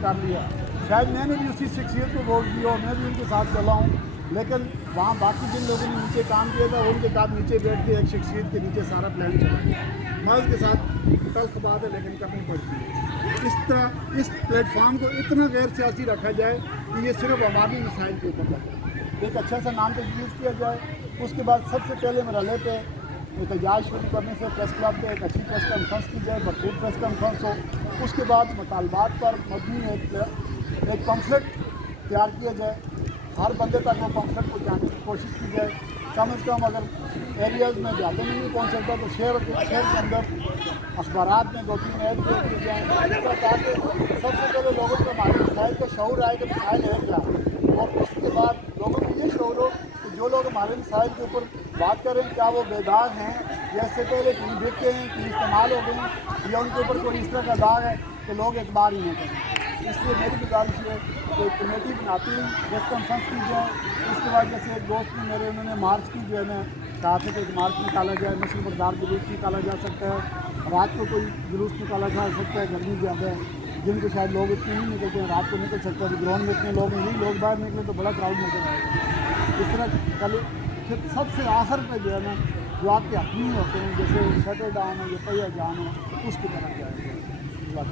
کر لیا. شاید میں نے بھی اسی شخصیت کو ووٹ دیا اور میں بھی ان کے ساتھ چلا ہوں, لیکن وہاں باقی جن لوگوں نے نیچے کام کیا تھا ان کے ساتھ نیچے بیٹھ کے ایک شخصیت کے نیچے سارا پلان چلا گیا. میں اس کے ساتھ تلخ بات ہے لیکن کرنی پڑتی ہے. اس طرح اس پلیٹ فارم کو اتنا غیر سیاسی رکھا جائے کہ یہ صرف عوامی مسائل کے اوپر ہے. ایک اچھا سا نام تجویز کیا جائے. اس کے بعد سب سے پہلے مرحلے پہ احتجاج شروع کرنے سے پریس کلب پہ ایک اچھی پریس کانفرنس کی جائے, بھرپور پریس کانفرنس ہو. اس کے بعد مطالبات پر مبنی ایک پمفلٹ تیار کیا جائے. ہر بندے تک وہ پمفلٹ پہنچانے کی کوشش کی جائے. کم از کم اگر ایریاز میں زیادہ نہیں پہنچ سکتا تو شہر کے اندر اخبارات میں 2-3 ایڈ کیے جائیں, تاکہ سب سے پہلے لوگوں کو ہمارے مسائل کا شعور آئے کہ مسائل ہے کیا, اور اس کے بعد لوگوں کو یہ شعور ہو کہ جو لوگ ہمارے مسائل کے اوپر بات کریں کیا وہ بیدار ہیں یا اس سے پہلے کہیں دیکھتے ہیں کہیں استعمال ہو گئے ہیں یا ان کے اوپر کوئی اس طرح کا داغ ہے تو لوگ اعتبار ہی نہیں کریں. اس لیے میری گزارش ہے کہ ایک کمیٹی بناتی ہوئی پریس کانفرنس کی جائے. اس کے بعد جیسے ایک دوست نے میرے انہوں نے مارچ کی جو ہے نا کہا تھا کہ ایک مارچ نکالا جائے, نسل بردار جلوس نکالا جا سکتا ہے, رات کو کوئی جلوس نکالا جا سکتا ہے, گرمی زیادہ ہے جن کو شاید لوگ اتنے نہیں نکلتے ہیں, رات کو نکل سکتا ہے. گراؤنڈ میں اتنے لوگ نہیں, لوگ باہر نکلے تو بڑا کراؤڈ نظر آئے گا. اس طرح کل پھر سب سے آخر پہ جو ہے نا جو آپ کے حق نہیں ہوتے ہیں جیسے شٹر ڈاؤن ہو یا پہیا جان ہو اس کی طرف جائے گا.